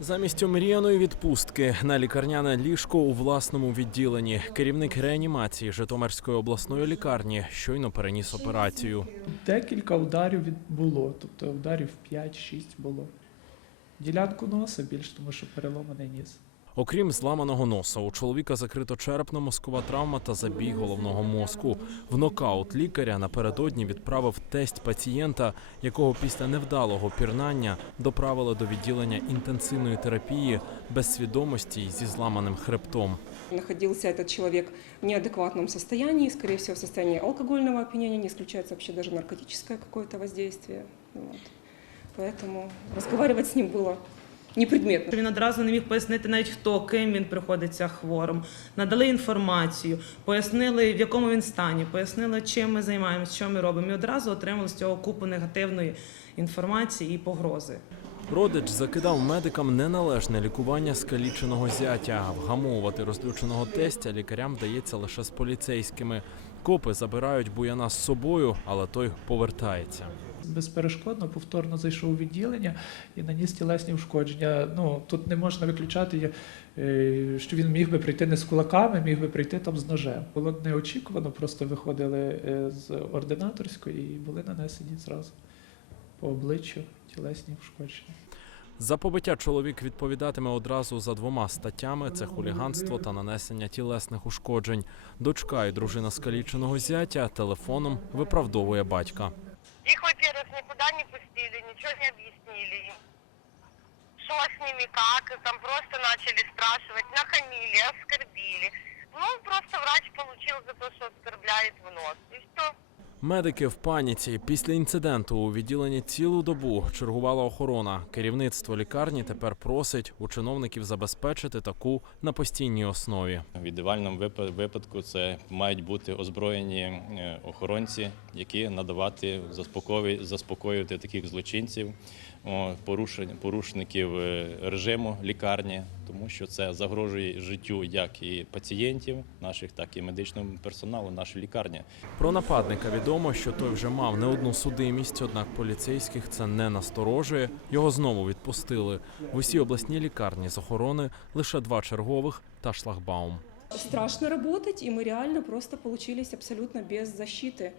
Замість омріяної відпустки на лікарняне ліжко у власному відділенні керівник реанімації Житомирської обласної лікарні щойно переніс операцію. Декілька ударів було, тобто ударів 5-6 було. Ділянку носа більш, тому що переломаний ніс. Окрім зламаного носа, у чоловіка закрито черепно-мозкова травма та забій головного мозку. В нокаут лікаря напередодні відправив тесть пацієнта, якого після невдалого пірнання доправили до відділення інтенсивної терапії без свідомості й зі зламаним хребтом. Находился этот человек в неадекватном состоянии, скорее всего, в состоянии алкогольного опьянения, не исключается вообще даже наркотическое какое-то воздействие. Вот. Поэтому разговаривать с ним было непредметно. Він одразу не міг пояснити навіть хто, ким він приходиться хворим. Надали інформацію, пояснили, в якому він стані, пояснили, чим ми займаємося, що ми робимо. І одразу отримали з цього купу негативної інформації і погрози. Родич закидав медикам неналежне лікування скаліченого зятя. Вгамовувати розлюченого тестя лікарям вдається лише з поліцейськими. Копи забирають буяна з собою, але той повертається. Безперешкодно повторно зайшов у відділення і наніс тілесні ушкодження. Ну, тут не можна виключати, е, що він міг би прийти не з кулаками, міг би прийти там з ножем. Було неочікувано, просто виходили е, з ординаторської і були нанесені зразу по обличчю тілесні ушкодження. За побиття чоловік відповідатиме одразу за двома статтями: це хуліганство та нанесення тілесних ушкоджень. Дочка і дружина скаліченого зятя телефоном виправдовує батька. Никуда не пустили, ничего не объяснили им. Что с ними, как, и там просто начали спрашивать, нахамили, оскорбили. Ну, просто врач получил за то, что оскорбляет в нос. И все. Медики в паніці. Після інциденту у відділенні цілу добу чергувала охорона. Керівництво лікарні тепер просить у чиновників забезпечити таку на постійній основі. В ідеальному випадку це мають бути озброєні е, охоронці, які надавати заспокоювати, таких злочинців, порушників е, режиму лікарні, тому що це загрожує життю як і пацієнтів наших, так і медичному персоналу нашої лікарні. Про нападника відомо, що той вже мав не одну судимість, однак поліцейських це не насторожує. Його знову відпустили. В усій обласній лікарні з охорони лише два чергових та шлагбаум. Страшно работать, и мы реально просто получились абсолютно без защиты.